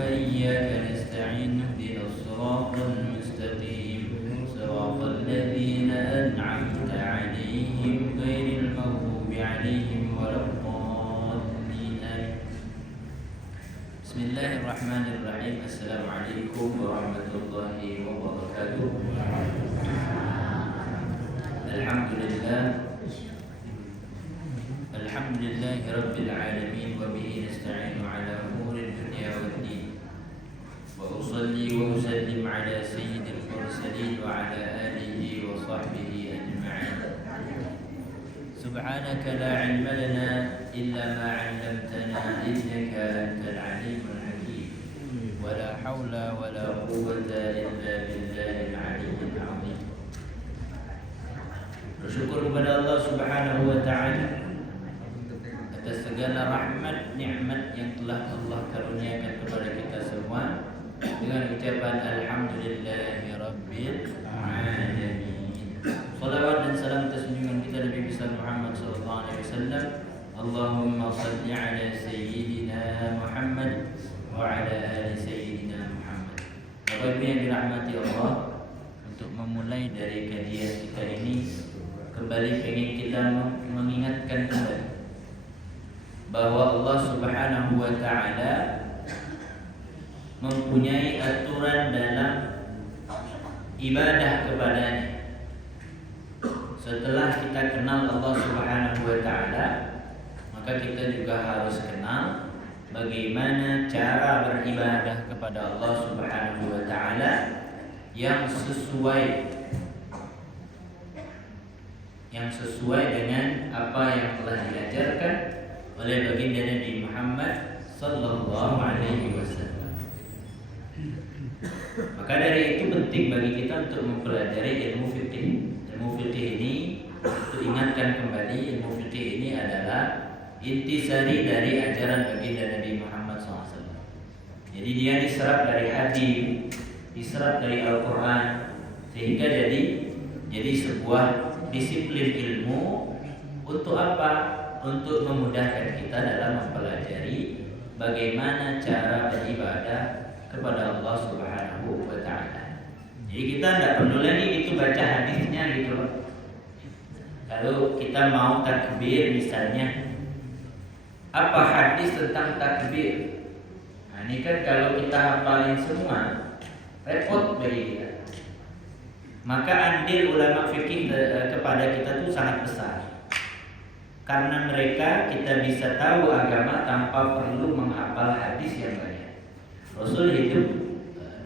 وإياك نستعين اهدنا الصراط المستقيم صراط الذين أنعمت عليهم غير المغضوب عليهم ولا الضالين. بسم الله الرحمن الرحيم. السلام عليكم ورحمة الله وبركاته. الحمد لله رب العالمين وبه نستعين على أمور الدنيا والدين وأصلي وأسلم على سيد المرسلين وعلى آله وصحبه أجمعين. سبحانك لا علم لنا إلا ما علمتنا إنك أنت العليم الحكيم ولا حول ولا قوة إلا بالله العلي العظيم. Bersyukur kepada Allah Subhanahu wa taala atas segala rahmat nikmat yang telah Allah karuniakan kepada kita semua dengan ucapan alhamdulillahirabbil alamin. Salawat dan salam atas junjungan kita Nabi besar Muhammad sallallahu alaihi wasallam. Allahumma shalli ala sayyidina Muhammad wa ala ali sayyidina Muhammad. Bapak Ibu yang dirahmati Allah, untuk memulai dari kajian kita ini kembali ingin kita mengingatkan kembali bahwa Allah Subhanahu wa taala mempunyai aturan dalam ibadah kepadanya. Setelah kita kenal Allah Subhanahu wa taala, maka kita juga harus kenal bagaimana cara beribadah kepada Allah Subhanahu wa taala yang sesuai dengan apa yang telah diajarkan oleh baginda Nabi Muhammad sallallahu alaihi wasallam. Maka dari itu penting bagi kita untuk mempelajari ilmu fikih. Ilmu fikih ini, untuk ingatkan kembali, ilmu fikih ini adalah intisari dari ajaran baginda Nabi Muhammad SAW. Jadi dia diserap dari hadis, diserap dari Al-Quran, sehingga jadi sebuah disiplin ilmu. Untuk apa? Untuk memudahkan kita dalam mempelajari bagaimana cara beribadah kepada Allah Subhanahu wa taala. Jadi kita tidak perlu lagi itu baca hadisnya gitu loh. Kalau kita mau takbir misalnya, apa hadis tentang takbir? Nah, ini kan kalau kita hafalin semua repot bagi kita. Maka andil ulama fikih kepada kita itu sangat besar. Karena mereka kita bisa tahu agama tanpa perlu menghafal hadis yang banyak. Rasul hidup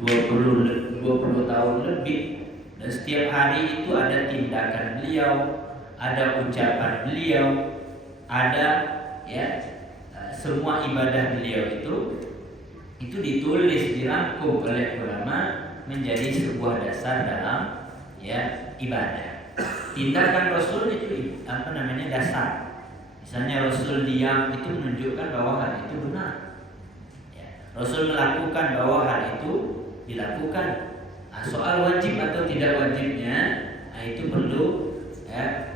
20 tahun lebih, dan setiap hari itu ada tindakan beliau, ada ucapan beliau, ada semua ibadah beliau itu ditulis, dirangkum oleh ulama menjadi sebuah dasar dalam ibadah. Tindakan Rasul itu dasar. Misalnya Rasul diam, itu menunjukkan bahwa hal itu benar. Rasul melakukan bahwa hal itu dilakukan. Soal wajib atau tidak wajibnya, itu perlu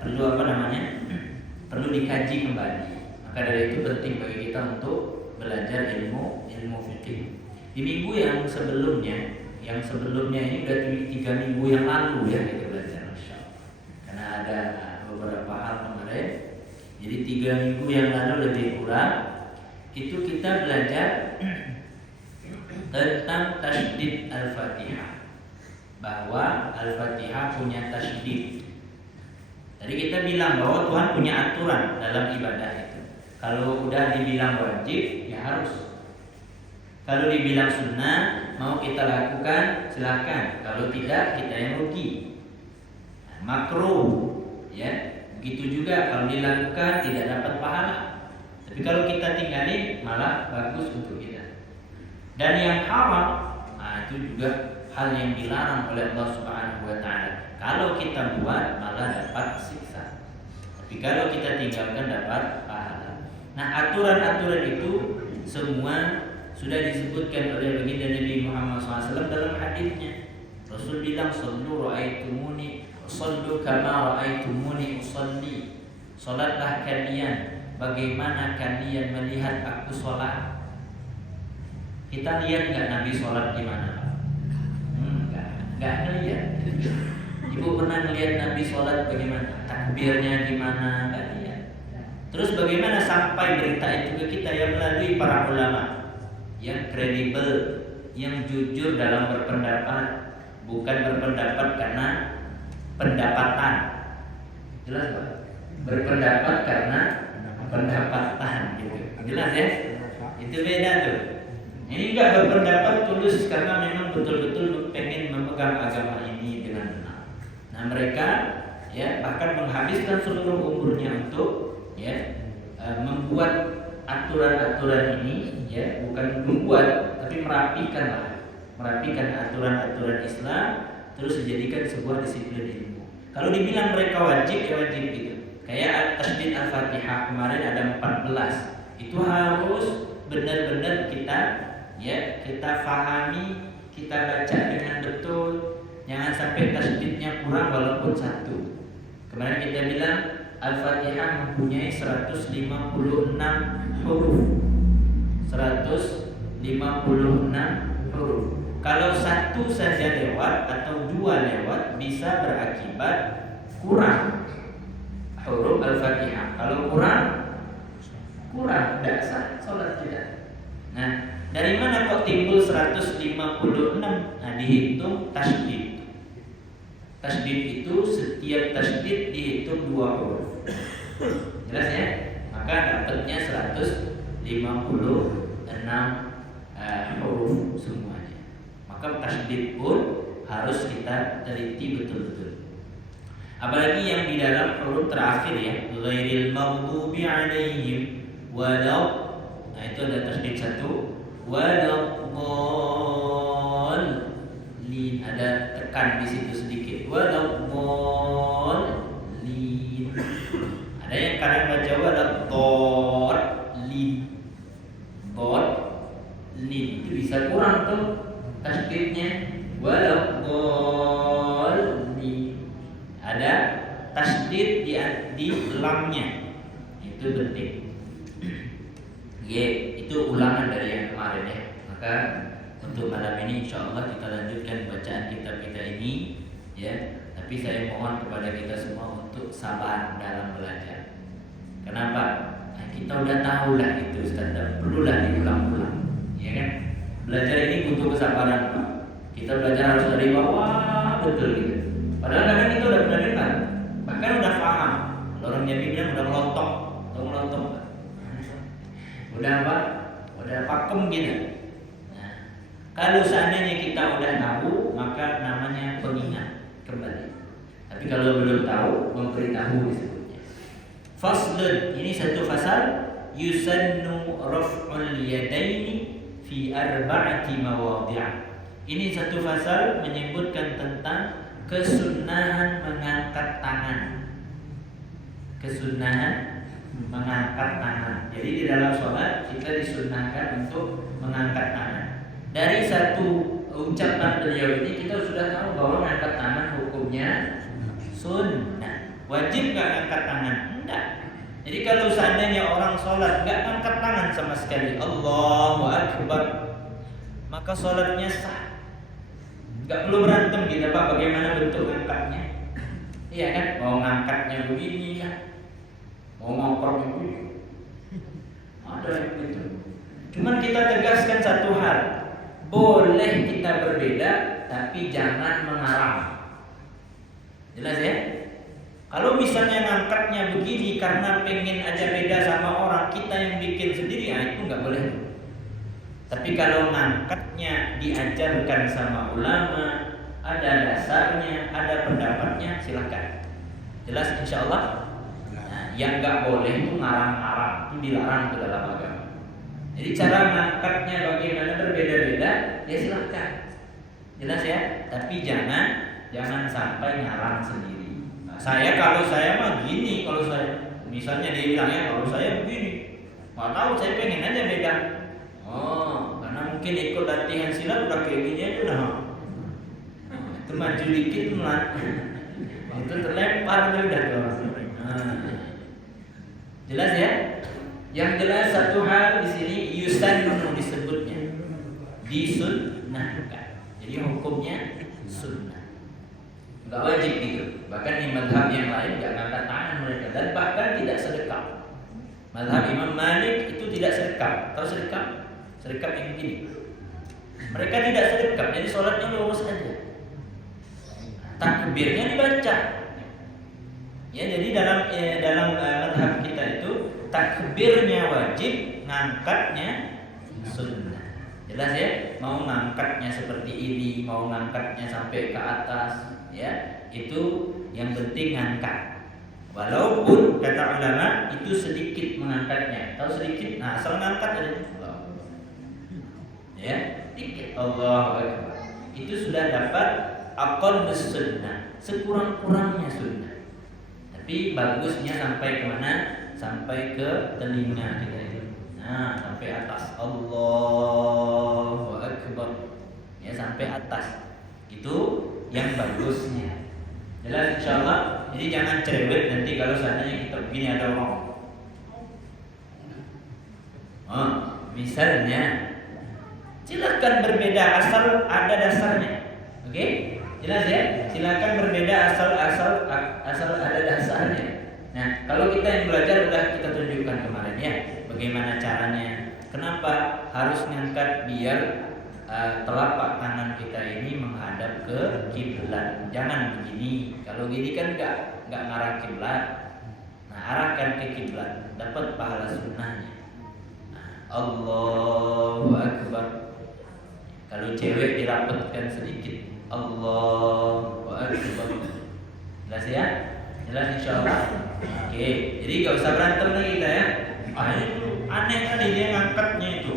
perlu dikaji kembali. Maka dari itu penting bagi kita untuk belajar ilmu fikih. Di minggu yang sebelumnya ini udah 3 minggu yang lalu kita belajar, Masya Allah. Karena ada beberapa hal kemarin. Jadi 3 minggu yang lalu lebih kurang itu kita belajar tentang tasydid Al-Fatihah, bahwa Al-Fatihah punya tasydid. Tadi kita bilang bahwa Tuhan punya aturan dalam ibadah itu. Kalau udah dibilang wajib, ya harus. Kalau dibilang sunnah, mau kita lakukan, silakan. Kalau tidak, kita yang rugi. Makruh, begitu juga kalau dilakukan tidak dapat pahala. Tapi kalau kita tinggalin malah bagus untuk kita. Dan yang haram, itu juga hal yang dilarang oleh Allah Subhanahu wa taala. Kalau kita buat malah dapat siksa. Tapi kalau kita tinggalkan dapat pahala. Nah, aturan-aturan itu semua sudah disebutkan oleh baginda Nabi Muhammad SAW dalam hadisnya. Rasul bilang, "Sallu ra'aitumuni sallu kama ra'aitumuni usalli." Salatlah kalian bagaimana kalian melihat aku salat. Kita lihat nggak Nabi sholat gimana? Nggak ngelihat. Ibu pernah melihat Nabi sholat bagaimana? Takbirnya gimana? Nggak lihat. Terus bagaimana sampai berita itu ke kita? Ya melalui para ulama yang kredibel, yang jujur dalam berpendapat, bukan berpendapat karena pendapatan. Jelas Pak? Berpendapat karena pendapatan gitu. Jelas ya? Itu beda tuh. Ini enggak berpendapat tulus karena memang betul-betul pengen memegang agama ini dengan benar. Nah mereka ya bahkan menghabiskan seluruh umurnya untuk ya membuat aturan-aturan ini ya, bukan membuat tapi merapikan aturan-aturan Islam, terus dijadikan sebuah disiplin ilmu. Kalau dibilang mereka wajib ya wajib gitu. Kayak tashdid Al-Fatihah kemarin ada 14. Itu harus benar-benar kita fahami, kita baca dengan betul. Jangan sampai tasdidnya kurang walaupun satu. Kemarin kita bilang Al-Fatihah mempunyai 156 huruf. 156 huruf. Kalau satu saja lewat atau dua lewat bisa berakibat kurang huruf Al-Fatihah. Kalau kurang tidak sah sholat tidak. Nah, dari mana kok timbul 156? Nah, dihitung tasdid. Tasdid itu setiap tasdid dihitung 2 huruf. Jelas ya? Maka dapatnya 156 huruf semuanya. Maka tasdid pun harus kita teliti betul-betul. Apalagi yang di dalam huruf terakhir ya, ghairil maghdubi alaihim walau. Nah, itu ada tasdid 1, waladdallin, ada tekan di situ sedikit, waladdallin. Ada yang kadang baca waladdallin, itu bisa kurang tuh tasdidnya, waladdallin. Ada tasdid di lamnya, itu penting. Itu ulangan dari yang kemarin ya. Maka untuk malam ini insyaallah kita lanjutkan bacaan kitab kita ini ya. Tapi saya mohon kepada kita semua untuk sabar dalam belajar. Kenapa? Nah, kita udah tahu lah itu Ustaz, perlulah diulang-ulang. Ya kan? Belajar ini butuh kesabaran, Pak. Kita belajar harus dari bawah betul gitu. Padahal kadang kita udah pernah dengar, bahkan udah paham. Orang Jambi bilang udah melontok, udah apa? Udah pakem gitu. Nah, kalau seandainya kita udah tahu, maka namanya pengingat kembali. Tapi kalau belum tahu, memberitahu disebutnya. Faslun, ini satu fasal. Yusannu raf'ul yadaini fi arba'ati mawadhi'. Ini satu fasal menyebutkan tentang kesunahan mengangkat tangan. Kesunahan mengangkat tangan. Jadi di dalam sholat kita disunahkan untuk mengangkat tangan. Dari satu ucapan beliau ini kita sudah tahu bahwa mengangkat tangan hukumnya sunnah. Wajib nggak angkat tangan? Enggak. Jadi kalau seandainya orang sholat nggak angkat tangan sama sekali, Allahu Akbar, maka sholatnya sah. Nggak perlu berantem kita Pak, bagaimana bentuk angkatnya? Iya kan? Mau ngangkatnya begini kan? Mau ngangkatnya begini? Ada yang begitu. Cuman kita tegaskan satu hal, boleh kita berbeda, tapi jangan mengarang. Jelas ya? Kalau misalnya ngangkatnya begini karena pengen aja beda sama orang, kita yang bikin sendiri, ya itu nggak boleh. Tapi kalau ngangkatnya diajarkan sama ulama, ada dasarnya, ada pendapatnya, silahkan. Jelas insya Allah. Nah, yang nggak boleh itu ngarang-ngarang, itu dilarang ke dalam agama. Jadi cara ngangkatnya bagaimana berbeda-beda, ya silahkan. Jelas ya. Tapi jangan sampai ngarang sendiri. Kalau saya mah gini, kalau saya misalnya dia bilangnya kalau saya begini, nggak tahu saya pengen aja beda. Oh, karena mungkin ikut latihan silat udah kayak gini aja udah. Itu maju dikit itu terlempar udah tuh. Jelas ya? Yang jelas satu hal di sini yusannu disebutnya. disunnahkan. Jadi hukumnya sunnah, nggak wajib gitu. Bahkan di mazhab yang lain nggak ngangkat tangan mereka, dan bahkan tidak sedekap. Mazhab Imam Malik itu tidak sedekap. Tahu sedekap? Sedekap yang begini. Mereka tidak sedekap, jadi sholatnya lurus aja. Takbirnya dibaca. Ya, jadi dalam mazhab kita itu takbirnya wajib, ngangkatnya sunnah. Jelas ya? Mau ngangkatnya seperti ini, mau ngangkatnya sampai ke atas, ya, itu yang penting ngangkat. Walaupun kata ulama itu sedikit mengangkatnya. Tahu sedikit? Nah, asal ngangkat aja. Ya, sedikit. Allahu Akbar. Itu sudah dapat aqallus sunnah, sekurang-kurangnya sunnah. Tapi bagusnya sampai kemana? Sampai ke telinga kita itu. Nah, sampai atas. Allahu Akbar. Ya, sampai atas. Itu yang bagusnya. Jelas insyaallah. Jadi jangan cerewet nanti kalau seandainya kita begini ada orang. Misalnya silakan berbeda asal ada dasarnya. Oke? Jelas ya? Silakan berbeda asal ada dasarnya. Nah, kalau kita yang belajar udah kita tunjukkan kemarin ya, bagaimana caranya. Kenapa harus ngangkat biar telapak tangan kita ini menghadap ke kiblat. Jangan begini. Kalau gini kan enggak ngarah kiblat. Nah, arahkan ke kiblat, dapat pahala sunnahnya. Allahu Akbar. Kalau cewek dirapatkan sedikit. Allahu Akbar. Jelas ya? Jelas insyaallah. Oke, jadi enggak usah berantem lagi kita ya. Aneh kali dia ngangkatnya itu.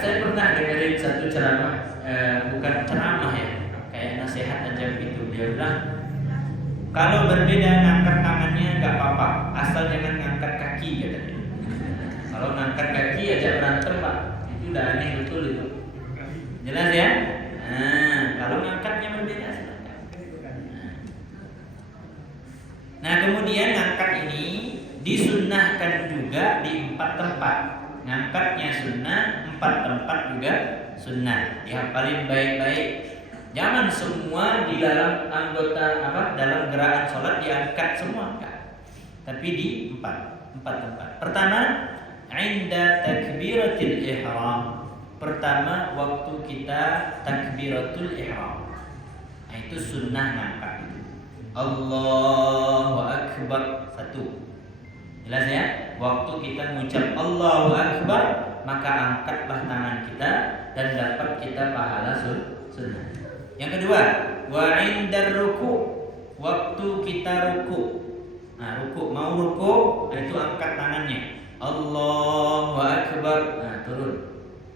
Saya pernah dengerin satu ceramah, bukan ceramah ya, kayak nasihat aja gitu. Dia bilang kalau berbeda ngangkat tangannya nggak apa-apa, asal jangan ngangkat kaki katanya. Kalau ngangkat kaki aja berantem pak, itu udah aneh betul itu. Jelas ya? Nah, kalau ngangkatnya berbeda silakan. Nah, kemudian ngangkat ini disunnahkan juga di 4 tempat. Ngangkatnya sunnah, 4 tempat juga sunnah. Dihafalin baik-baik. Jangan semua di dalam anggota dalam gerakan sholat diangkat semua enggak. Tapi di 4 tempat. Pertama, inda takbiratul ihram. Pertama waktu kita takbiratul ihram. Nah, itu sunnah ngangkat. Allahu Akbar 1. Jelas ya? Waktu kita mengucap Allahu Akbar, maka angkatlah tangan kita dan dapat kita pahala sunnah. Yang kedua, wa indar ruku, waktu kita ruku. Nah, ruku, mau ruku, itu angkat tangannya. Allahu Akbar. Nah, turun.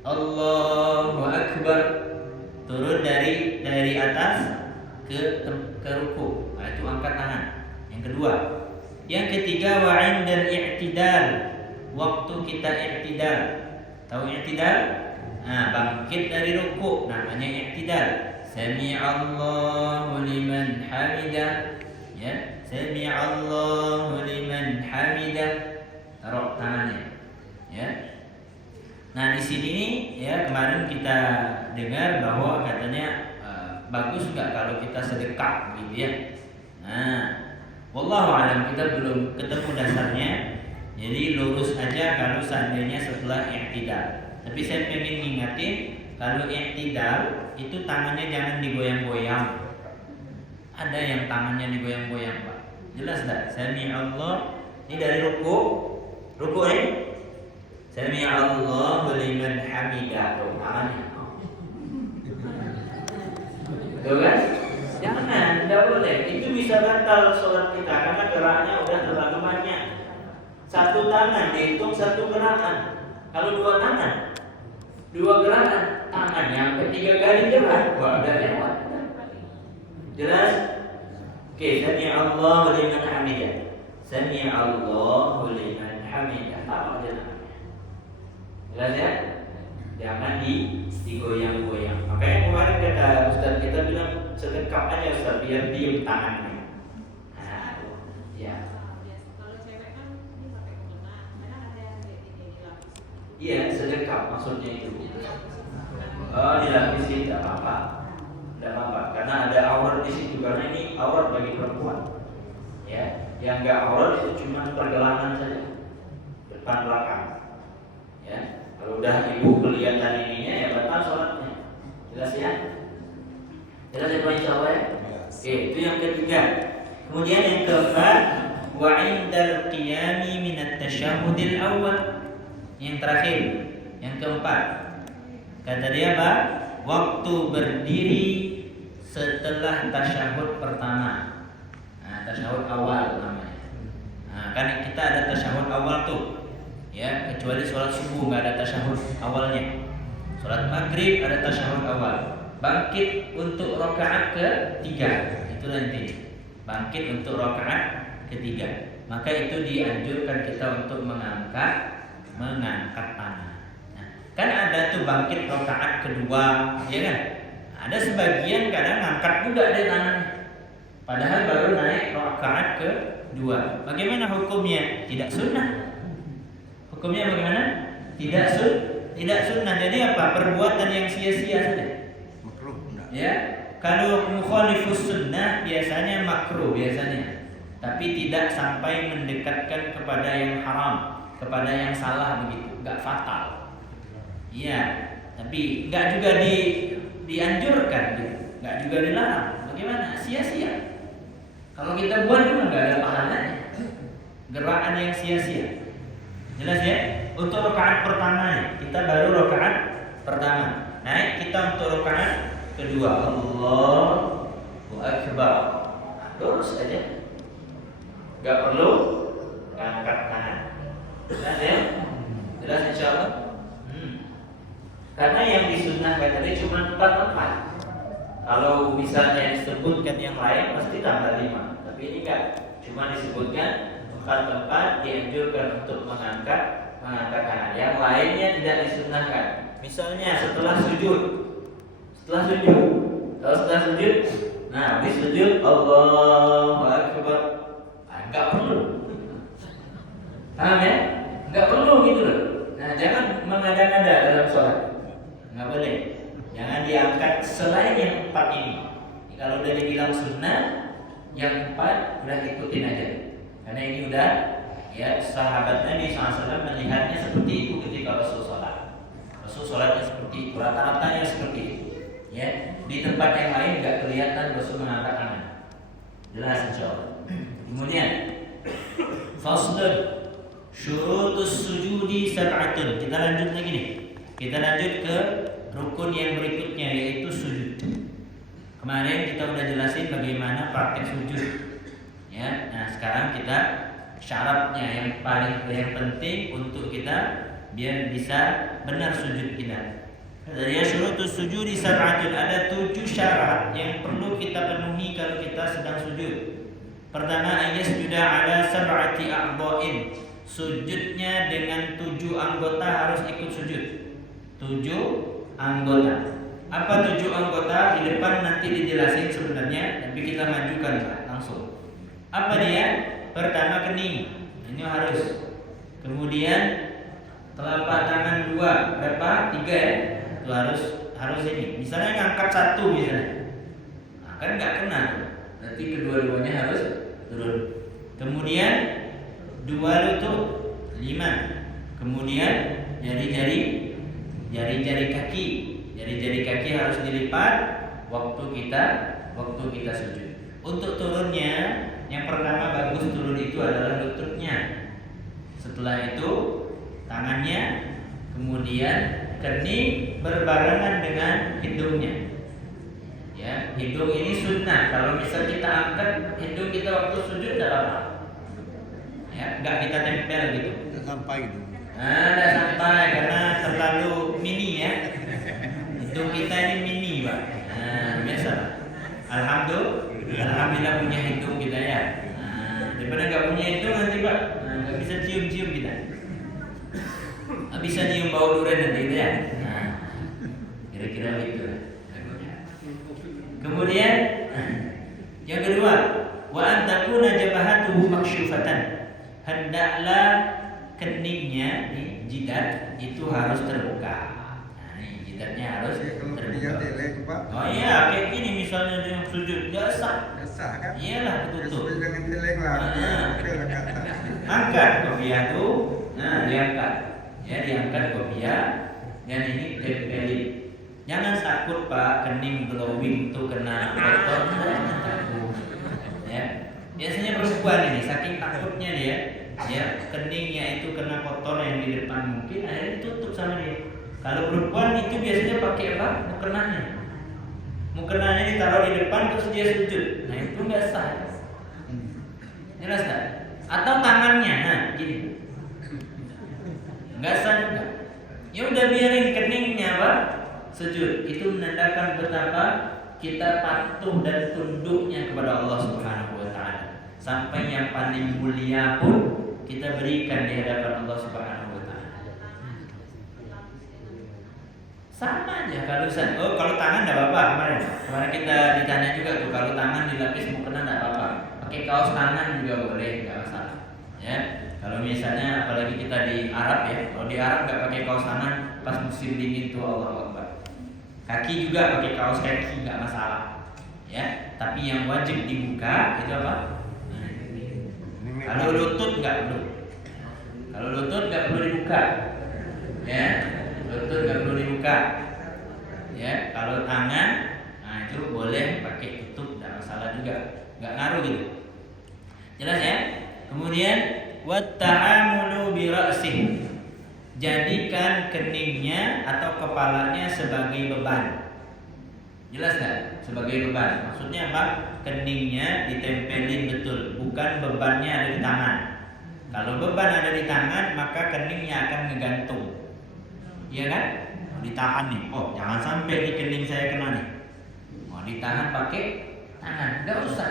Allahu Akbar. Turun dari atas ke ruku. Nah, itu angkat tangan. Yang kedua. Yang ketiga, wa indal i'tidal, waktu kita i'tidal. Tahu i'tidal? Nah, bangkit dari ruku, namanya i'tidal. Sami'allahu liman hamidah. Ya, sami'allahu liman hamidah. Taruh tangannya. Ya. Nah, di sini nih ya, kemarin kita dengar bahwa katanya bagus enggak kalau kita sedekap gitu ya. Nah, wallahu alam, kita belum ketemu dasarnya. Jadi lurus aja kalau seandainya setelah i'tidal. Tapi saya pengen ngingetin, kalau i'tidal itu tangannya jangan digoyang-goyang. Ada yang tangannya digoyang-goyang, Pak. Jelas enggak? Sami'allah, ini dari ruku ini. Sami'allahu liman hamidah. Tangannya. Betul kan? Jangan, tidak boleh. Itu bisa batal sholat kita karena geraknya udah terlalu banyak. Satu tangan dihitung satu gerakan. Kalau 2 tangan, 2 gerakan, tangannya sampai 3 kali gerak. Wah, udah lewat. Jelas? Oke, sami'allahu liman hamidah. Sami'allahu liman hamidah. Taruh aja tangannya. Jelas ya? Jangan digoyang-goyang. Makanya kemarin kata Ustaz kita bilang sedekap aja Ustaz biar diem tangannya. Nah, ya. Kalau cewek kan ini pakai mukena, kadang ada yang di lapis. Iya, sedekap maksudnya itu. Dilapisi tidak apa-apa. Tidak apa-apa karena ada aurat di situ, karena ini aurat bagi perempuan. Ya, yang enggak aurat itu cuma pergelangan saja. Depan belakang. Ya. Kalau udah ibu kelihatan ininya ya batal sholatnya. Jelas ya? Jelas ya Pak insyaallah ya? Oke, itu yang ketiga. Kemudian yang keempat, wa indal qiyami minat tasyahudil awal. Yang terakhir, yang keempat. Kata dia apa? Waktu berdiri setelah tasyahud pertama. Nah, tasyahud awal namanya. Nah, kan kita ada tasyahud awal tuh. Ya, kecuali sholat subuh nggak ada tasyahud awalnya. Sholat maghrib ada tasyahud awal. Bangkit untuk rakaat ketiga, itulah intinya. Bangkit untuk rakaat ketiga. Maka itu dianjurkan kita untuk mengangkat tangan. Nah, kan ada tuh bangkit rakaat kedua, ya kan? Ada sebagian kadang ngangkat juga deh tangannya. Padahal baru naik rakaat kedua. Bagaimana hukumnya? Tidak sunnah. Hukumnya bagaimana? Tidak sunnah. Jadi apa? Perbuatan yang sia-sia saja. Makruh. Ya. Kalau mukhalifus sunnah biasanya makruh biasanya. Tapi tidak sampai mendekatkan kepada yang haram, kepada yang salah begitu, enggak fatal. Iya, tapi enggak juga dianjurkan gitu. Enggak juga dilarang. Bagaimana? Sia-sia. Kalau kita buat pun enggak ada pahalanya. Gerakan yang sia-sia. Jelas ya? Untuk rakaat pertama kita baru rakaat pertama. Naik kita untuk rakaat kedua. Allahu akbar. Terus aja. Enggak perlu angkat tangan. Jelas ya? Jelas insyaallah? Karena yang disunnahkan tadi cuma 4 tempat. Kalau misalnya disebutkan yang lain pasti tambah 5. Tapi ini enggak, cuma disebutkan 4 tempat dianjurkan untuk mengangkat tangan. Yang lainnya tidak disunnahkan. Misalnya setelah sujud. Kalau setelah sujud, nah habis sujud Allahu akbar. Enggak perlu. Paham ya? Enggak perlu gitu loh. Nah, jangan mengada-ngada dalam sholat. Enggak boleh. Jangan diangkat selain yang 4 ini. Kalau udah dibilang sunnah, yang 4 udah ikutin aja. Karena ini udah ya sahabat Nabi SAW melihatnya seperti itu ketika Rasul sholat. Rasul sholatnya seperti itu, rata-ratanya seperti itu. Ya, di tempat yang lain nggak kelihatan Rasul mengangkat tangan. Jelas insyaallah. Kemudian faslun syurutus sujudi sab'atun. Kita lanjut lagi nih. Kita lanjut ke rukun yang berikutnya yaitu sujud. Kemarin kita udah jelasin bagaimana praktek sujud. Ya, nah sekarang kita syaratnya yang penting untuk kita biar bisa benar sujud kita. Dari syurutus sujudi sab'atun, ada 7 syarat yang perlu kita penuhi kalau kita sedang sujud. Pertama, sudah ala sab'ati a'dha'in. Sujudnya dengan 7 anggota harus ikut sujud. 7 anggota. Apa 7 anggota? Di depan nanti dijelasin sebenarnya, tapi kita majukan langsung. Apa dia? Pertama kening, ini harus. Kemudian telapak tangan 2, berapa? 3 ya? Itu harus ini. Misalnya ngangkat 1 misalnya, nah, kan nggak kena. Berarti kedua-duanya harus turun. Kemudian 2 lutut, 5. Kemudian jari-jari kaki harus dilipat waktu kita sujud. Untuk turunnya, yang pertama bagus turun itu adalah lututnya. Setelah itu tangannya, kemudian kening berbarengan dengan hidungnya. Ya, hidung ini sunnah. Kalau misal kita angkat hidung kita waktu sujud tidak apa. Ya, enggak kita tempel gitu. Tidak sampai gitu. Nah, tidak sampai karena terlalu mini ya. Hidung kita ini mini, Pak. Nah, biasa. Alhamdulillah punya hidung kita ya. Nah, daripada nggak punya hidung nanti Pak, nggak bisa cium-cium kita. Nggak bisa cium bau durian nanti itu ya. Nah, kira-kira gitu. Kemudian yang kedua, wa antakuna jabahatuhu maksyufatan. Hendaklah keningnya, jidat itu harus terbuka. Nah, ini jidatnya harus terbuka. Oh iya, kayak gini misalnya dia sujud biasa. Biasa kan? Iyalah betul. Dengan celeng lah. Angkat kopiah tuh, nah diangkat, ya diangkat kopiah, dan ini tempelin. Jangan takut Pak, kening glowing tuh kena kotor, jangan takut. Ya, biasanya perempuan ini saking takutnya dia, ya keningnya itu kena kotor yang di depan mungkin akhirnya ditutup sama dia. Kalau perempuan itu biasanya pakai apa? Mukenanya. Mukenanya ditaruh di depan terus dia sujud. Nah itu nggak sah. Jelas nggak? Atau tangannya, nah gini, nggak sah juga. Ya udah biarin keningnya apa? Sujud. Itu menandakan betapa kita patuh dan tunduknya kepada Allah Subhanahu wa taala. Sampai yang paling mulia pun kita berikan di hadapan Allah Subhanahu wa taala. Sama aja kalau tangan enggak apa-apa kemarin kita ditanya juga tuh kalau tangan dilapis mukena enggak apa-apa. Pakai kaos tangan juga boleh, enggak masalah. Ya. Kalau misalnya apalagi kita di Arab ya, kalau di Arab enggak pakai kaos tangan pas musim dingin tuh Allahu Akbar. Kaki juga pakai kaos kaki enggak masalah. Ya, tapi yang wajib dibuka itu apa? Kalau lutut enggak perlu. Kalau lutut enggak perlu dibuka. Ya, lutut enggak perlu dibuka. Ya, kalau tangan, nah itu boleh pakai tutup, enggak masalah juga. Enggak ngaruh gitu. Jelas ya? Kemudian watta'amulu bi ra'sih. Jadikan keningnya atau kepalanya sebagai beban. Jelas gak? Sebagai beban. Maksudnya apa? Keningnya ditempelin betul, bukan bebannya ada di tangan. Kalau beban ada di tangan, maka keningnya akan ngegantung. Iya kan? Ditahan nih. Oh, jangan sampai di kening saya kena nih. Oh, ditahan pakai tangan. Enggak usah.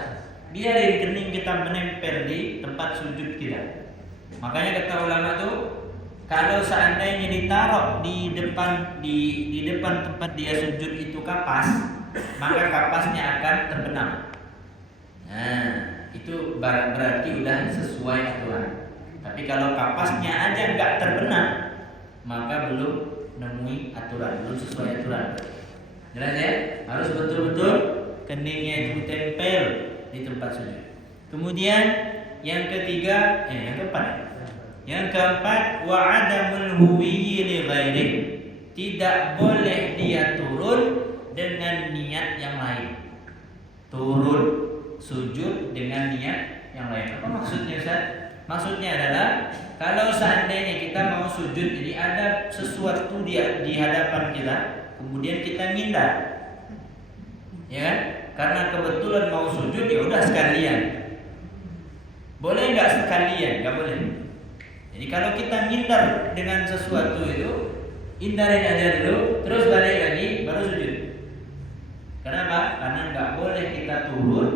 Biarin kening kita menempel di tempat sujud kita. Makanya kata ulama tuh, kalau seandainya ditaruh di depan tempat dia sujud itu kapas, maka kapasnya akan terbenam. Nah, itu berarti udah sesuai aturan. Tapi kalau kapasnya aja nggak terbenam, maka belum nemui aturan, belum sesuai aturan. Jelas ya? Harus betul-betul keningnya itu tempel di tempat sujud. Kemudian yang ketiga, yang keempat. Yang keempat, wa adamul huwiyyi li ghairi. Tidak boleh dia turun dengan niat yang lain. Turun sujud dengan niat yang lain. Apa maksudnya Ustaz? Maksudnya adalah kalau seandainya kita mau sujud, jadi ada sesuatu di hadapan kita, kemudian kita ngindar. Ya kan? Karena kebetulan mau sujud, ya udah sekalian. Boleh enggak sekalian? Enggak boleh. Jadi kalau kita ngindar dengan sesuatu itu, hindarin aja dulu, terus balik lagi, baru sujud. Kenapa? Karena nggak boleh kita turun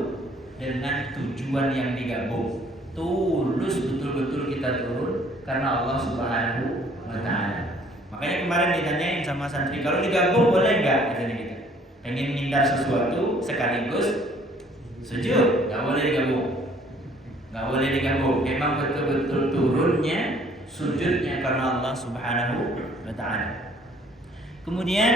dengan tujuan yang digabung. Tulus betul-betul kita turun karena Allah Subhanahu wa taala. Makanya kemarin ditanyain sama santri, kalau digabung boleh nggak? Katanya kita. Pengen ngindar sesuatu sekaligus sujud, nggak boleh digabung. Nggak boleh digabung. Memang betul-betul turunnya, sujudnya karena Allah Subhanahu wa taala. Kemudian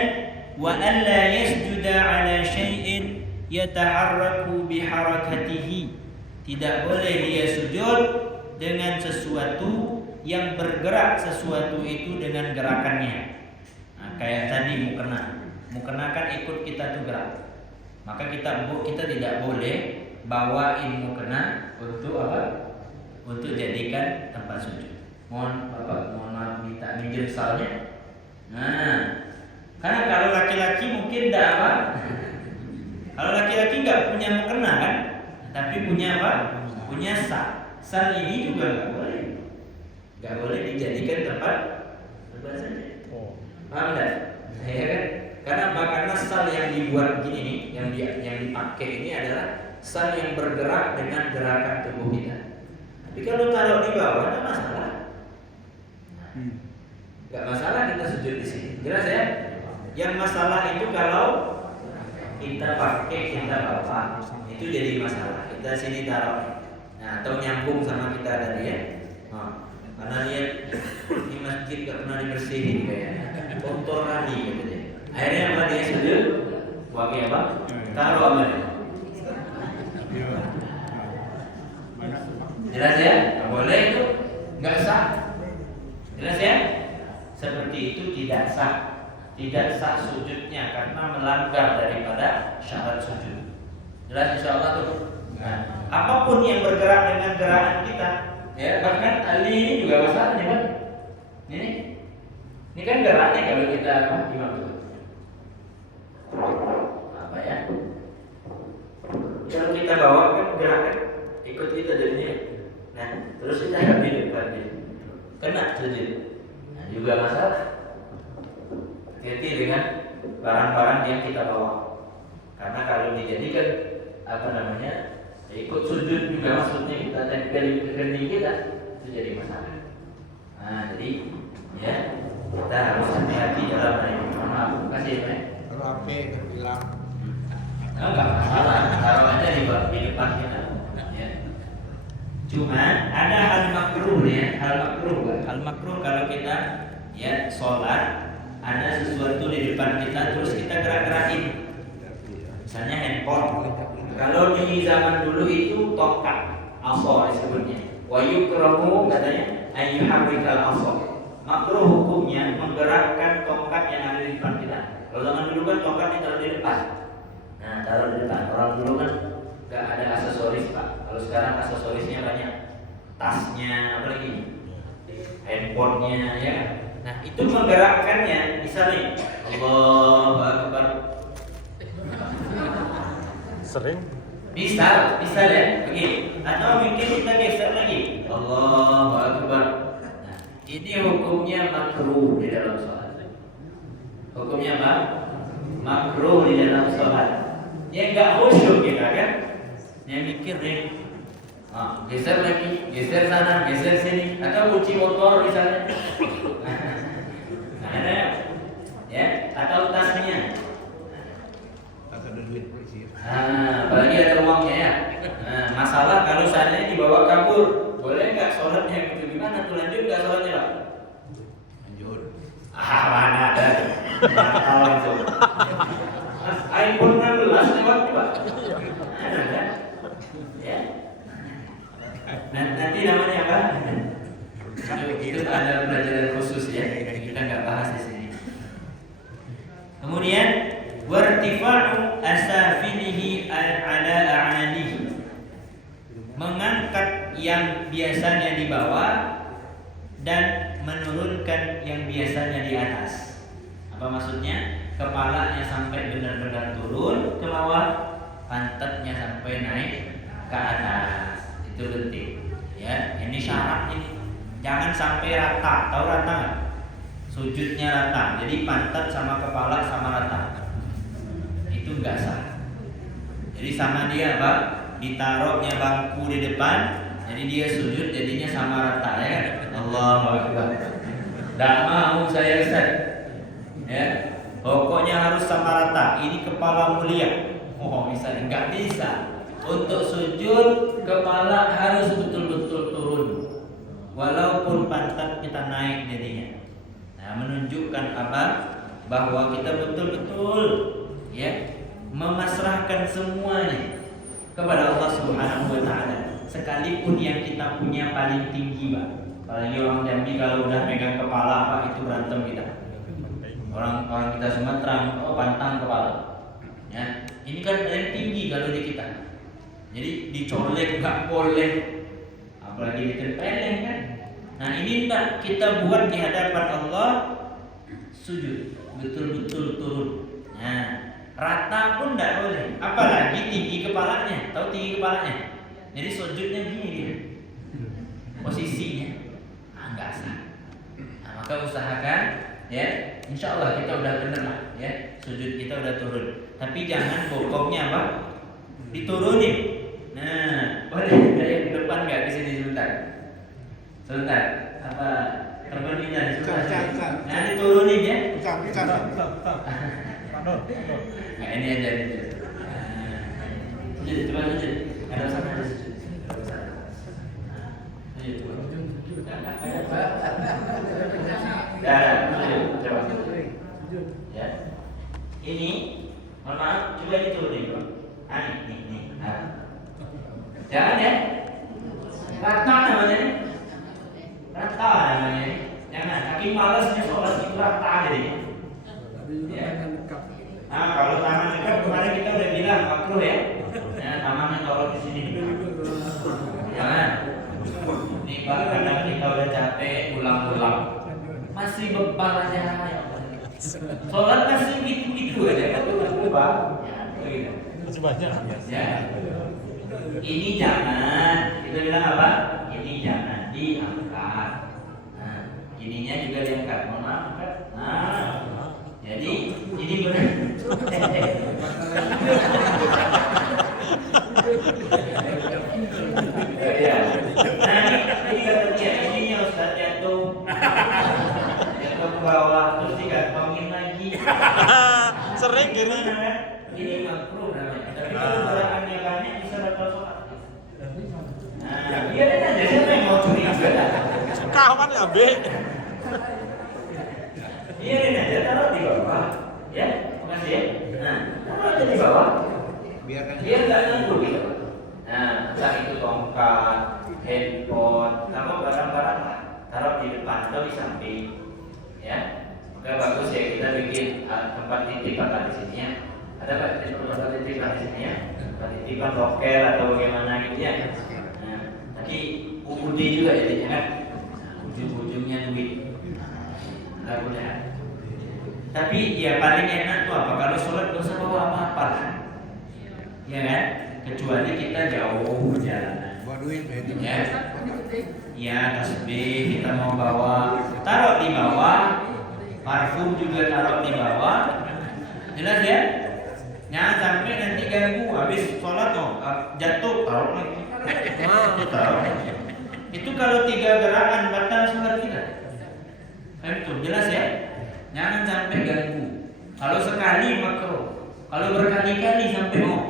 wa alla yasjuda ala syai'in yataharraku biharakatihi. Tidak boleh dia sujud dengan sesuatu yang bergerak, sesuatu itu dengan gerakannya. Nah, kayak tadi mukena kan ikut kita tuh gerak. Maka kita tidak boleh bawain mukena untuk apa? Untuk jadikan tempat sujud. Mohon maaf minta minjem salnya. Nah, karena kalau laki-laki mungkin tidak apa? Kalau laki-laki nggak punya mukena kan, tapi punya apa? Punya sal. Sal ini juga nggak boleh dijadikan tempat sujud. Paham nggak? Ya kan? Karena karena sal yang dibuat begini nih, yang dipakai ini adalah sal yang bergerak dengan gerakan tubuh kita. Tapi kalau taruh di bawah, tidak masalah. Nggak masalah kita sujud di sini. Jelas ya? Yang masalah itu kalau kita pakai, kita bawa, itu jadi masalah. Kita sini taruh, nah, atau nyambung sama kita tadi ya. karena lihat di masjid gak pernah dibersihin kayaknya, kotor kali gitu deh. Akhirnya apa dia sujud? Pakai apa? Taruh apa dia? Jelas ya? Gak boleh itu, nggak sah. Jelas ya? Seperti itu tidak sah. Tidak sah sujudnya karena melanggar daripada syarat sujud. Jelas insyaallah tuh. Nah, apapun yang bergerak dengan gerakan kita, ya bahkan Ali ini juga masalah nih Pak. Ini kan geraknya kalau kita imam itu. Apa ya? Kalau kita bawa kan gerakan ikut kita jadinya. Nah, terus kita di depan dia. Kena sujud. Nah, juga masalah. Hati-hati dengan barang-barang yang kita bawa. Karena kalau dijadikan ikut sujud juga maksudnya kita tempel ke kening kita, itu jadi masalah. Nah, jadi ya kita harus hati-hati dalam hal ini. Maaf, kasih ya. Kalau HP hilang. Enggak masalah, taruh aja di depan kita. Ya. Cuman ada hal makruh ya, hal makruh kalau kita ya sholat ada sesuatu di depan kita terus kita gerak-gerakin. Misalnya handphone. Kalau di zaman dulu itu tongkat asor disebutnya. Wa yukrahu katanya ayyuharrikal asor. Makruh hukumnya menggerakkan tongkat yang ada di depan kita. Kalau zaman dulu kan tongkatnya taruh di depan. Nah, taruh di depan. Orang dulu kan enggak ada aksesoris, Pak. Kalau sekarang aksesorisnya banyak. Tasnya, apalagi handphonenya ya. Nah, itu menggerakkannya misalnya Allahu Akbar. Sering? Bisa ya, begini. Atau mungkin kita geser lagi. Allahu Akbar. Nah, ini hukumnya makruh di dalam sholat. Hukumnya apa? Makruh di dalam sholat. Ya enggak khusyuk kita kan? Yang mikir nih. Geser lagi, geser sana, geser sini. Atau kunci motor misalnya. Nah, ada ya, atau tasnya. Apalagi ada uangnya ya. Nah, masalah kalau seandainya dibawa kabur, boleh nggak sholatnya gitu? Gimana tuh, lanjut nggak sholatnya Pak? Lanjut. Mana ada? Tahu itu. iPhone 16 lewat Pak. Ada kan? Ya. Nanti namanya apa? Itu ada pelajaran khusus ya. Kita nggak bahas di sini. Kemudian wartifa'u asafilihi ala a'alihi, mengangkat yang biasanya di bawah dan menurunkan yang biasanya di atas. Apa maksudnya? Kepalanya sampai benar-benar turun ke bawah, pantatnya sampai naik ke atas. Itu penting. Ya, ini syarat ini. Jangan sampai rata. Tahu rata nggak? Sujudnya rata. Jadi pantat sama kepala sama rata. Itu enggak sah. Jadi sama dia Pak, ditaruhnya bangku di depan, jadi dia sujud jadinya sama rata ya. Allahu Akbar. Enggak mau saya Ustaz. Ya. Pokoknya harus sama rata. Ini kepala mulia. Misalnya enggak bisa. Untuk sujud kepala harus betul-betul turun. Walaupun pantat kita naik jadinya. Nah, menunjukkan apa? Bahwa kita betul-betul ya memasrahkan semuanya kepada Allah Subhanahu wa taala. Sekalipun yang kita punya paling tinggi, Pak. Apalagi orang Jambi kalau udah pegang kepala Pak itu berantem kita. Orang kita Sumatera pantang kepala. Ya, ini kan paling tinggi kalau di kita. Jadi dicolek enggak boleh. Apalagi ditempelin kan. Nah, ini enggak kita buat di hadapan Allah sujud betul-betul turun. Nah, rata pun tidak boleh, apalagi tinggi kepalanya. Tahu tinggi kepalanya? Jadi sujudnya gini dia, posisinya enggak sah. Nah, maka usahakan ya, insya Allah kita udah bener lah ya, sujud kita udah turun. Tapi jangan bokongnya apa? Diturunin. Nah, boleh dari ke depan nggak di sini sebentar? Sebentar, apa terbandingnya di sebentar? Nah, diturunin ya. Nah, ini aja nih. Sujud, coba sujud. Ada sana ada sujud. Sujud coba. Coba. Ya. Ini, mohon maaf, coba itu nih, bro. Nih. Jangan ya. Rata namanya nih. Rata namanya nih. Jangan, saking malasnya sholat itu rata jadi. Ya. Nah, kalau tangan dekat kemarin kita udah bilang makruh ya. Ya, tangannya taruh di sini. Jangan. Nih, Pak, kadang kita udah capek ulang-ulang. Masih bebal aja. Sholat masih gitu-gitu aja. Pak. Ya, begitu. Masih banyak. Ya. Ini jangan. Kita bilang apa? Ini jangan diangkat. Nah, ininya juga diangkat. Mohon maaf, angkat. Nah. Jadi ini benar. Ya. Nah, ini kata dia, ininya Ustaz jatuh ke bawah terus digantungin lagi. Sering gini. Ini makruh namanya. Tapi kalau gerakannya banyak bisa batal sholat. Nah, biarin aja siapa yang mau curiga. Kawan ya, Be. Biarin aja, taruh di bawah. Ya, makasih ya. Nah, taruh aja di bawah. Biar nggak ganggu gitu. Nah, entah itu tongkat, handphone, apa barang-barang lah, taruh di depan atau di samping. Ya, maka bagus ya kita bikin tempat titipan di sini ya. Ada nggak tempat titipan di sini ya? Tempat titipan loker atau bagaimana gitu ya. Nah, nanti UUD juga jadinya kan. Nah, ujung-ujungnya duit. Mudah-mudahan. Tapi ya paling enak tuh apa? Kalau sholat gak usah bawa apa-apa lah. Ya kan? Kecuali kita jauh perjalanan. Bawa duit, Ya. Ya, tasbih kita mau bawa, taruh di bawah. Parfum juga taruh di bawah. Jelas ya? Jangan sampai nanti ganggu habis sholat jatuh taruh lagi. Taruh. Itu kalau 3 gerakan batal sholat kita. Itu jelas ya? Jangan sampai ganggu. Kalau sekali makruh. Kalau berkali-kali sampai mau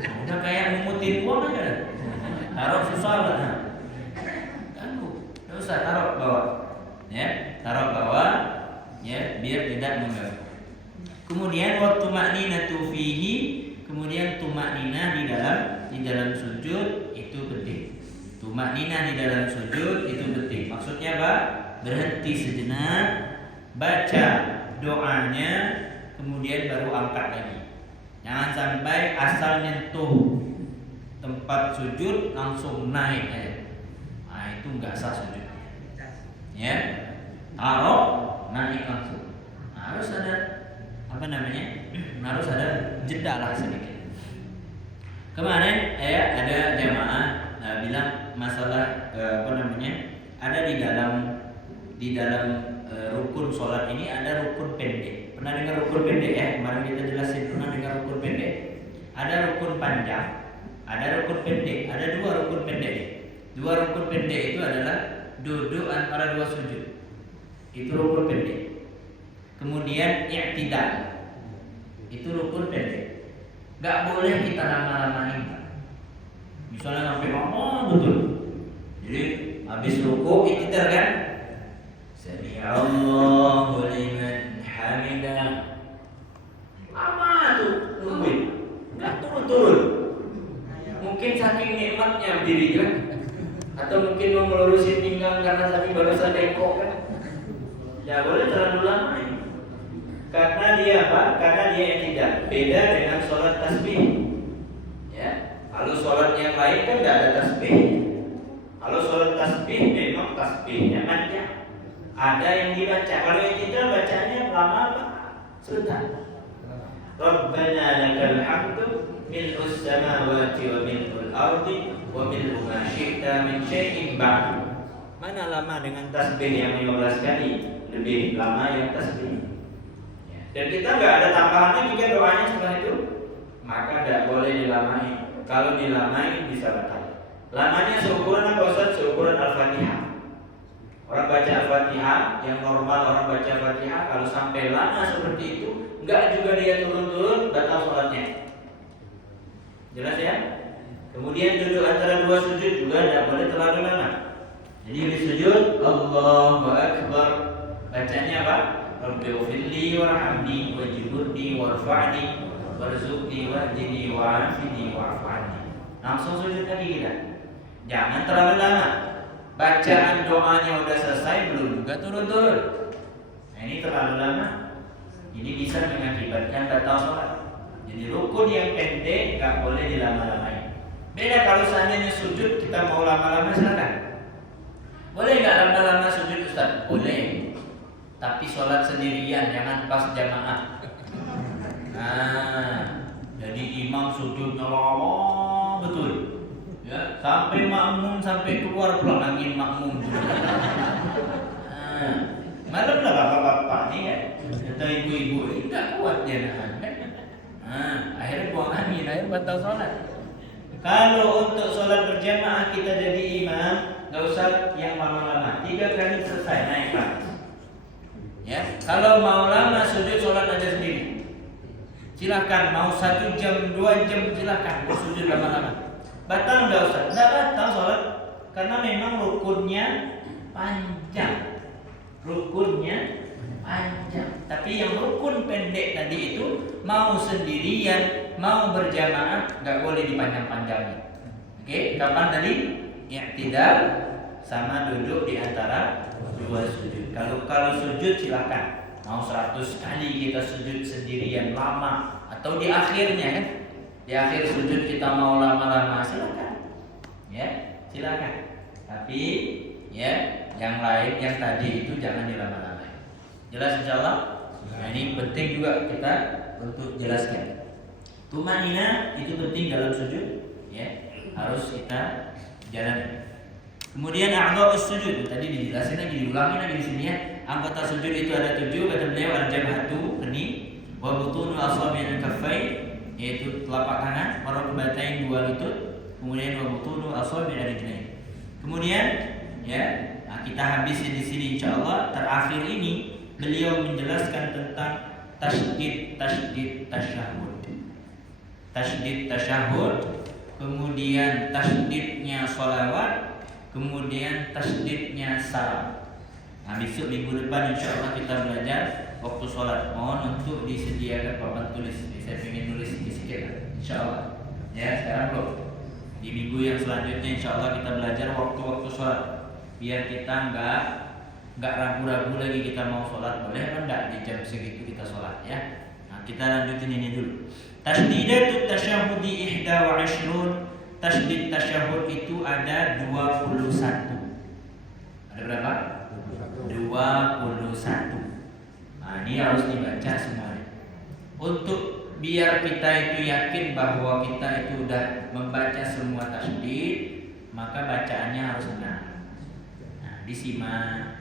udah kayak memutin uang aja. Taruh susah lah. Ganggu. Enggak usah taruh bawah. Ya, taruh bawah ya biar tidak mengganggu. Kemudian waktu makninatu fihi, kemudian tumakninah di dalam sujud itu penting. Tumakninah di dalam sujud itu penting. Maksudnya apa? Berhenti sejenak, baca doanya, kemudian baru angkat lagi. Jangan sampai asal nyentuh tempat sujud langsung naik aja. Nah, itu enggak sah sujud. Ya, taruh naik langsung. Nah, harus ada apa namanya? Harus ada jeda lah sedikit. Kemarin ada jamaah bilang masalah ada di dalam rukun sholat ini ada rukun pendek. Pernah dengar rukun pendek ya? Kemarin kita jelasin pernah dengar rukun pendek. Ada rukun panjang, ada rukun pendek, ada 2 rukun pendek. 2 rukun pendek itu adalah duduk antara 2 sujud. Itu rukun pendek. Kemudian i'tidal. Itu rukun pendek. Gak boleh kita lama-lamain. Misalnya sampai lama betul. Jadi habis ruku i'tidal kan? Sami'allahu liman hamidah. Lama tuh nungguin. Gak turun-turun. Mungkin saking nikmatnya diri kan? Atau mungkin mau melurusin pinggang karena tadi baru saja dengkok kan? Ya boleh terlalu lama ini. Karena dia apa? Karena dia tidak beda dengan sholat tasbih. Ya, kalau sholat yang lain kan tidak ada tasbih. Kalau sholat tasbih memang tasbihnya panjang. Ada yang dibaca. Kalau yang tidak bacanya lama apa? Sebentar. Rabbana lakal hamdu mil'us samawati wa mil'ul ardi wa mil'u ma syi'ta min syai'in ba'du. Mana lama dengan tasbih yang 15 kali? Lebih lama yang tasbih. Dan kita nggak ada tambahannya juga doanya setelah itu, maka tidak boleh dilamain. Kalau dilamain bisa batal. Lamanya seukuran apa Ustaz? Seukuran Al-Fatihah. Orang baca Al-Fatihah, yang normal orang baca Al-Fatihah, kalau sampai lama seperti itu, nggak juga dia turun-turun, batal sholatnya. Jelas ya? Kemudian duduk antara 2 sujud juga tidak boleh terlalu lama. Jadi di sujud Allahu Akbar, bacanya apa? Rabbighfirli warhamni wajburni warfa'ni warzuqni wahdini wa'afini wa'fu anni. Langsung sujud lagi kita. Jangan terlalu lama. Bacaan doanya udah selesai belum juga turun-turun. Nah, ini terlalu lama. Ini bisa mengakibatkan batal sholat. Jadi rukun yang pendek gak boleh dilama-lamain. Beda kalau seandainya sujud kita mau lama-lama silakan. Boleh gak lama-lama sujud Ustaz? Boleh. Tapi sholat sendirian, jangan pas jamaah. Nah, jadi imam sujudnya lama betul. Ya, sampai makmum sampai keluar pulang angin makmum. Nah, malam lah bapak-bapak nih kan, atau ibu-ibu ini nggak kuat dia nahan kan. Nah, akhirnya buang angin, akhirnya batal sholat. Kalau untuk sholat berjamaah kita jadi imam, nggak usah yang lama-lama, 3 kali selesai naik kelas. Ya, kalau mau lama sujud sholat aja sendiri. Silahkan mau 1 jam, 2 jam silahkan bersujud lama-lama. Batal enggak Ustaz? Enggak batal sholat karena memang rukunnya panjang. Rukunnya panjang. Tapi yang rukun pendek tadi itu mau sendirian, mau berjamaah enggak boleh dipanjang-panjangin. Oke, kapan tadi? I'tidal sama duduk di antara 2 sujud. Kalau sujud silakan. Mau 100 kali kita sujud sendirian lama atau di akhirnya kan? Di akhir sujud kita mau lama-lama silakan, ya silakan. Tapi ya yang lain yang tadi itu jangan dilama-lamain. Jelas insyaallah. Nah, ini penting juga kita untuk jelaskan. Tumanina itu penting dalam sujud, ya harus kita jalani. Kemudian a'dha'us sujud tadi dijelasin lagi, diulangi lagi di sini ya. Anggota sujud itu ada 7 kata beliau, al-jabhatu kening, wa butunu asabi'il kaffain yaitu telapak tangan, warukbatain 2 lutut, kemudian wabutunu asabi' rijlain. Kemudian ya, nah kita habisin di sini insyaallah. Terakhir ini beliau menjelaskan tentang tasydid tasyahud. Tasydid tasyahud, kemudian tasydidnya sholawat, kemudian tasydidnya salam. Nah, besok minggu depan insyaallah kita belajar waktu sholat. Mohon untuk disediakan papan tulis. Saya ingin nulis sedikit insyaallah. Ya, sekarang belum. Di minggu yang selanjutnya insyaallah kita belajar waktu-waktu sholat. Biar kita enggak ragu-ragu lagi kita mau sholat boleh apa enggak di jam segitu kita sholat ya. Nah, kita lanjutin ini dulu. Tasdidatut tasyahudi 21. Tasdid tasyahud itu ada 21. Ada berapa? 21. Nah, ini harus dibaca semuanya. Untuk biar kita itu yakin bahwa kita itu udah membaca semua tasdid, maka bacaannya harus benar. Nah, disimak.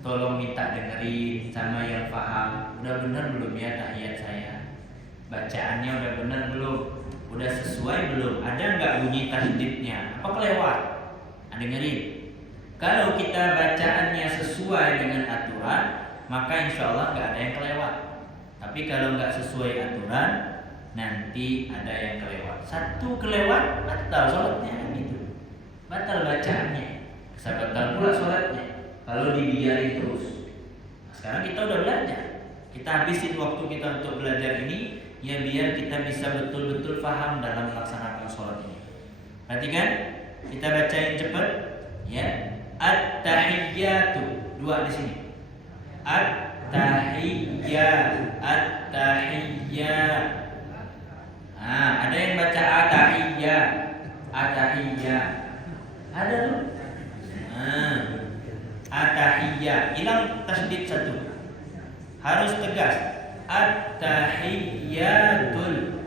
Tolong minta dengerin sama yang paham. Udah benar belum ya tahiyat saya? Bacaannya udah benar belum? Udah sesuai belum? Ada nggak bunyi tasdidnya? Apa kelewat? Nah, dengerin. Kalau kita bacaannya sesuai dengan aturan, maka insya Allah nggak ada yang kelewat. Tapi kalau nggak sesuai aturan, nanti ada yang kelewat. 1 kelewat, batal sholatnya gitu. Batal bacaannya, bisa batal pula sholatnya kalau dibiarin terus. Nah, sekarang kita udah belajar. Kita habisin waktu kita untuk belajar ini, ya biar kita bisa betul-betul paham dalam melaksanakan sholat ini. Perhatikan, kita bacain cepat, ya. At-tahiyyatu, 2 di sini. At-tahiyyat. Nah, ada yang baca at-tahiyyat. At-tahiyyat. Ada tuh. Nah, at-tahiyyat. Hilang tasdid 1. Harus tegas. At-tahiyyatul.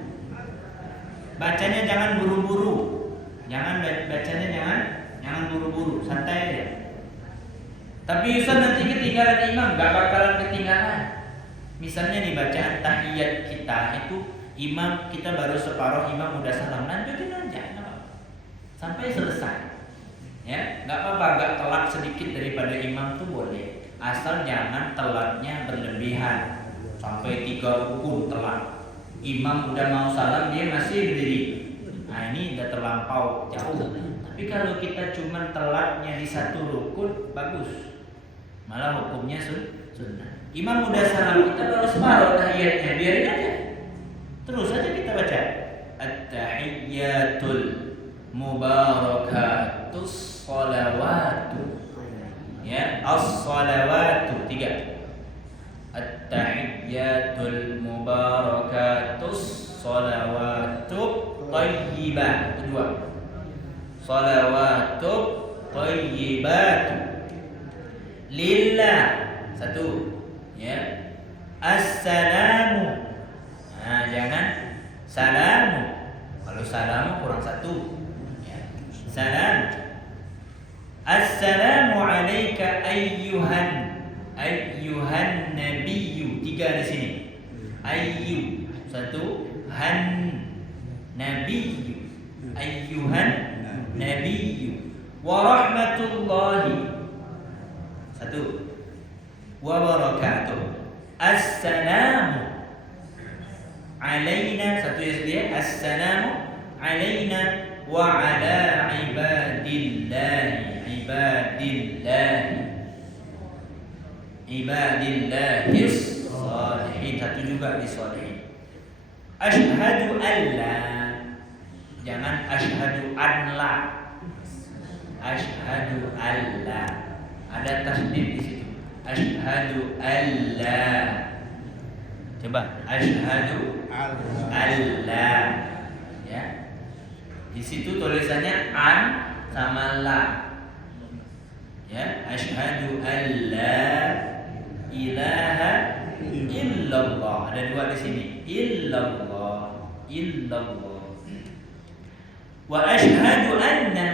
Bacanya jangan buru-buru. Bacanya jangan buru-buru, santai aja. Tapi Ustaz nanti ketinggalan imam, gak bakalan ketinggalan. Misalnya nih bacaan tahiyat kita itu imam kita baru separuh, imam udah salam, lanjutin aja, gak apa-apa. Sampai selesai. Ya, gak apa-apa, gak telat sedikit daripada imam tuh boleh. Asal jangan telatnya berlebihan. Sampai 3 rukun telat. Imam udah mau salam dia masih berdiri. Nah, ini udah terlampau jauh. Tapi kalau kita cuma telatnya di satu rukun, bagus. Malah hukumnya sunnah. Imam udah salam, kita baru separuh tahiyatnya, biarin aja. Terus aja kita baca. At-tahiyyatul mubarakatus sholawatu. Ya, as-sholawatu 3. At-tahiyyatul mubarakatus sholawatu thayyibah 2. Sholawatu thayyibatu lillah 1. Ya. Assalamu. Nah, jangan salamu. Kalau salamu kurang 1. Ya. Salam. Assalamu alayka ayyuhan nabiyyu 3 di sini. Ayyu 1 han nabiyyu ayyuhan nabiyyu wa rahmatullahi 1 wa barakatuh. Assalamu alaina 1 ya dia. Assalamu alaina wa ala ibadillahi salihin 1 juga di salihin. Asyhadu alla, jangan asyhadu an la. Asyhadu alla, ada tasdid di situ. Asyhadu alla. Coba asyhadu alla. Ya. Di situ tulisannya an sama la. Ya, asyhadu alla ilaha illallah. Ada 2 di sini. Illallah. Wa asyhadu anna.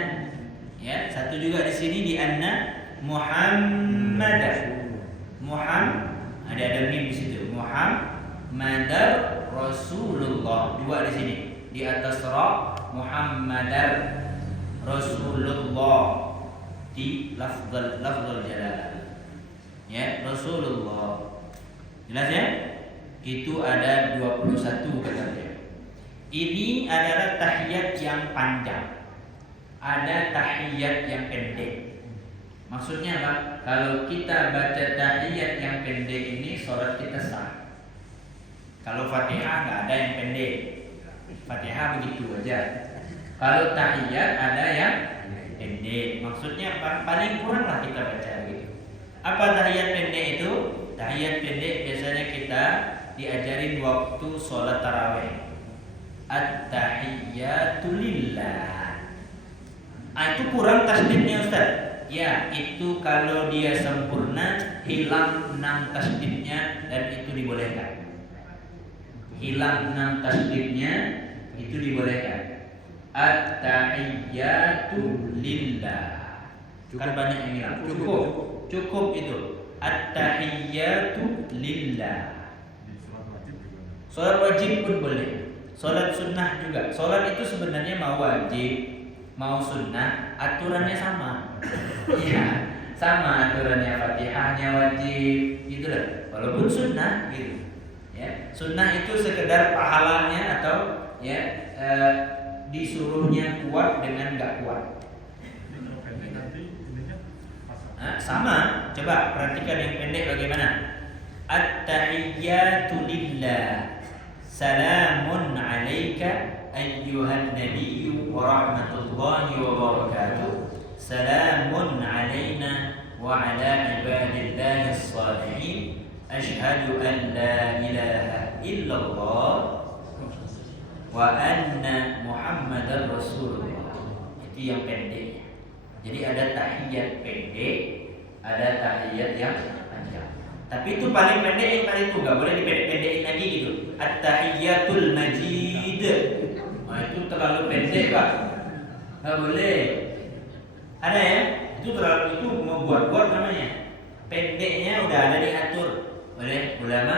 Ya, 1 juga di sini di anna Muhammadar. Ada mim di situ. Muhammadar Rasulullah. 2 di sini. Di atas ra Muhammadar Rasulullah di lafzul jalalah. Ya, Rasulullah. Jelas ya? Itu ada 21 katanya. Ini adalah tahiyat yang panjang. Ada tahiyat yang pendek. Maksudnya apa? Kalau kita baca tahiyat yang pendek ini, sholat kita sah. Kalau Fatihah nggak ada yang pendek. Fatihah begitu aja. Kalau tahiyat ada yang pendek. Maksudnya paling kurang lah kita baca gitu. Apa tahiyat pendek itu? Tahiyat pendek biasanya kita diajarin waktu sholat tarawih. At-tahiyyatu lillah. Itu kurang tasdidnya Ustaz. Ya, itu kalau dia sempurna hilang 6 tasdidnya dan itu dibolehkan. Hilang 6 tasdidnya itu dibolehkan. At-tahiyyatu lillah. Kan banyak yang bilang cukup itu. At-tahiyyatu lillah. Salat wajib pun boleh. Salat sunnah juga. Salat itu sebenarnya mau wajib, mau sunnah, aturannya sama. Iya, sama aturannya. Fatihahnya wajib, gitu loh. Walaupun sunnah, gitu. Ya, sunnah itu sekedar pahalanya atau ya disuruhnya kuat dengan nggak kuat. Sama. Coba perhatikan yang pendek bagaimana. At-tahiyyatu lillah. Salamun alaika ayyuhan nabiyyu wa rahmatullahi wa barakatuh. Salamun alaina wa ala ibadillahi salihin. Asyhadu an la ilaha illallah wa anna Muhammadar Rasulullah. Itu yang pendek. Jadi ada tahiyat pendek, ada tahiyat yang panjang. Tapi itu paling pendek yang paling itu, nggak boleh dipendek-pendekin lagi gitu. At-tahiyyatul majid. Nah, itu terlalu pendek Pak, nggak boleh. Ada ya? Itu terlalu, itu mau buat namanya. Pendeknya udah ada diatur oleh ulama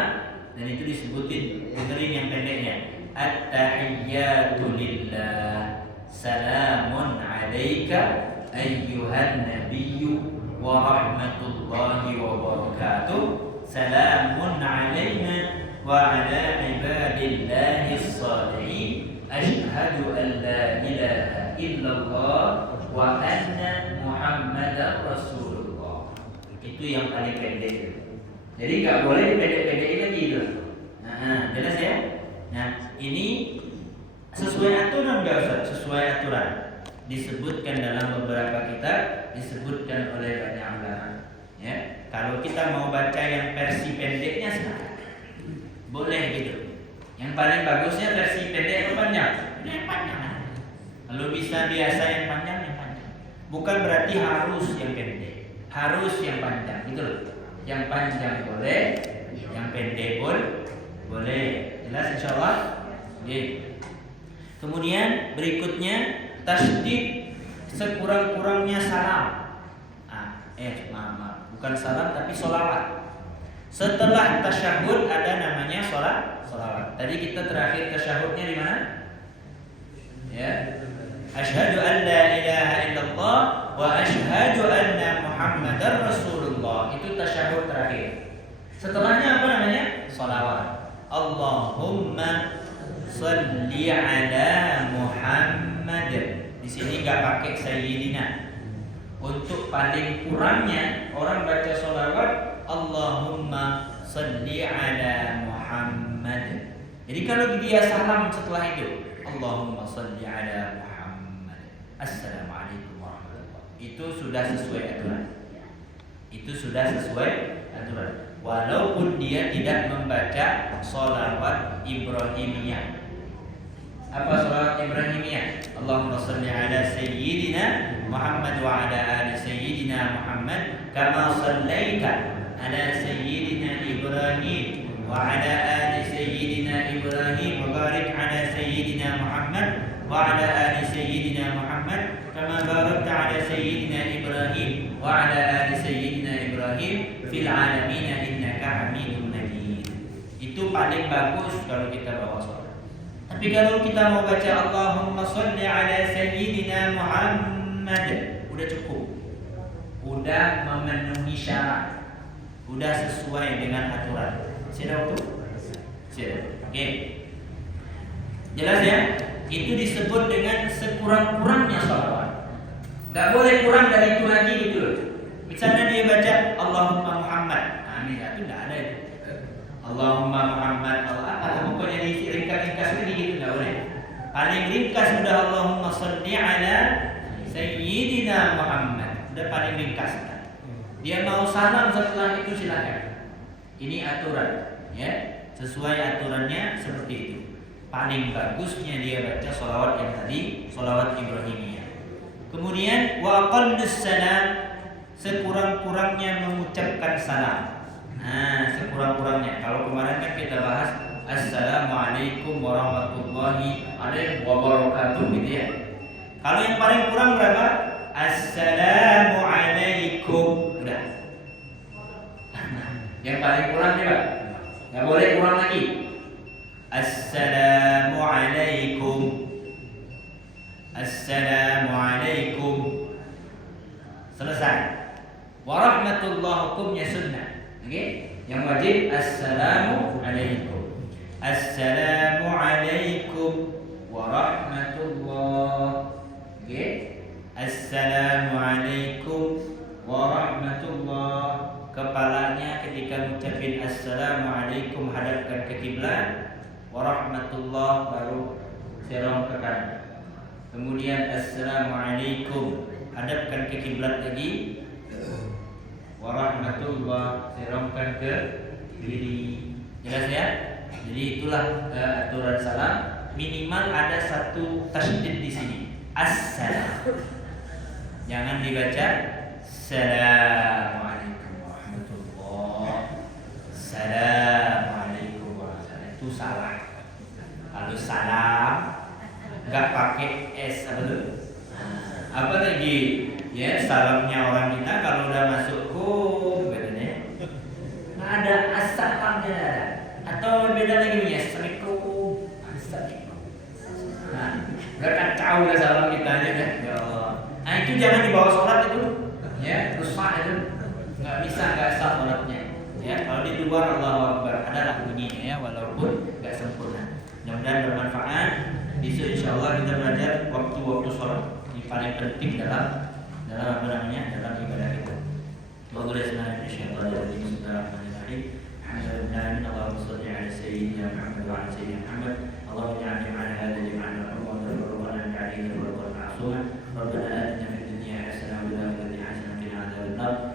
dan itu disebutin. Dengerin yang pendeknya. At-tahiyyatu lillah. Salamun alaika ayyuhan nabiyyu wa rahmatullahi wa barakatuh. Salamun alaina wa ala ibadillahi salihin. Asyhadu an la ilaha illallah wa anna Muhammadar Rasulullah. Itu yang paling pendek. Jadi nggak boleh dipendek-pendekin lagi itu. Nah, jelas ya? Nah, ini sesuai aturan nggak Ustaz? Sesuai aturan. Disebutkan dalam beberapa kitab, disebutkan oleh banyak ulama. Ya, kalau kita mau baca yang versi pendeknya silakan. Boleh gitu. Yang paling bagusnya versi pendek atau panjang? Yang panjang. Kalau bisa biasa yang panjang, yang panjang. Bukan berarti harus yang pendek. Harus yang panjang, gitu loh. Yang panjang boleh, yang pendek pun boleh. Jelas insyaallah? Oke. Kemudian berikutnya tasydid sekurang-kurangnya salam. Maaf. Bukan salam tapi sholawat. Setelah tasyahud ada namanya sholawat. Tadi kita terakhir tasyahudnya di mana? Ya. Asyhadu an la ilaha illallah wa asyhadu anna Muhammadar Rasulullah. Itu tasyahud terakhir. Setelahnya apa namanya? Sholawat. Allahumma shalli ala Muhammad. Di sini enggak pakai sayyidina. Untuk paling kurangnya orang baca sholawat Allahumma shalli ala Muhammad. Jadi kalau dia salam setelah itu Allahumma shalli ala Muhammad, Assalamualaikum warahmatullahi wabarakatuh. Itu sudah sesuai aturan. Itu sudah sesuai aturan. Walaupun dia tidak membaca sholawat Ibrahimiyah. Apa sholawat Ibrahimiyah? Allahumma shalli ala Sayyidina Muhammad wa ala ali Sayyidina Muhammad kama shallaita ala Sayyidina Ibrahim wa ala ali Sayyidina Ibrahim wa barik ala Sayyidina Muhammad wa ala ali Sayyidina Muhammad kama barakta ala Sayyidina Ibrahim wa ala ali Sayyidina Ibrahim fil alamin innaka Hamidum Majid. Itu paling bagus kalau kita bawa sholat. Tapi kalau kita mau baca Allahumma shalli ala Sayyidina Muhammad, udah cukup. Udah memenuhi syarat. Udah sesuai dengan aturan. Sudah waktu? Sudah. Oke. Jelas ya? Itu disebut dengan sekurang-kurangnya sholawat. Gak boleh kurang dari itu lagi gitu loh. Misalnya dia baca Allahumma Muhammad. Ini itu tidak ada itu. Allahumma Muhammad atau pokoknya diisi ringkas-ringkas ini gitu enggak boleh. Paling ringkas sudah Allahumma shalli ala Sayyidina Muhammad. Udah paling ringkas. Dia mau salam setelah itu silakan. Ini aturan, ya. Sesuai aturannya seperti itu. Paling bagusnya dia baca sholawat yang tadi, sholawat Ibrahimiyah. Kemudian wa aqallus salam, sekurang-kurangnya mengucapkan salam. Nah, sekurang-kurangnya. Kalau kemarin kan kita bahas Assalamualaikum warahmatullahi wabarakatuh gitu ya. Kalau yang paling kurang berapa? Assalamualaikum. Udah. Yang paling kurang nih Pak. Enggak boleh kurang lagi. Assalamualaikum. Assalamualaikum. Selesai. Warahmatullahi hukumnya sunnah. Oke? Yang wajib Assalamualaikum. Assalamualaikum warahmatullahi. Oke? Assalamualaikum warahmatullahi. Kepalanya ketika mengucapkan Assalamualaikum hadapkan ke kiblat. Warahmatullahi baru serong ke kanan. Kemudian Assalamualaikum hadapkan ke kiblat lagi. Warahmatullah serongkan ke kiri. Jelas ya? Jadi itulah aturan salam. Minimal ada satu tasydid di sini. Assalam. Jangan dibaca Assalamualaikum warahmatullah. Assalamualaikum warahmatullahi. Itu salah. Kalau salam enggak pakai S apa tuh? Apa lagi? Ya, salamnya orang kita kalau udah masuk kum katanya. Enggak ada assalamnya. Atau beda lagi nih, assalamualaikum. Assalamualaikum. Nah, enggak kacau lah salam kita aja kan. Ya Allah. Nah, itu jangan dibawa sholat itu. Ya, rusak itu. Enggak bisa, enggak sah sholatnya. Ya, kalau di luar Allahu Akbar adalah bunyinya ya, walaupun enggak sempurna. Mudah-mudahan bermanfaat. besok insya Allah kita belajar waktu-waktu sholat. Ini paling penting dalam apa namanya, dalam ibadah kita. Bismillahirrahmanirrahim. Allahumma shalli ala sayyidina Muhammad wa ala sayyidina Muhammad. Allahumma ja'alna ma'ana hadha jam'an marhuman wa rabbana ta'ala wa rabbana ma'suma. Rabbana atina fid dunya hasanah wa fil akhirati hasanah wa qina adzabannar.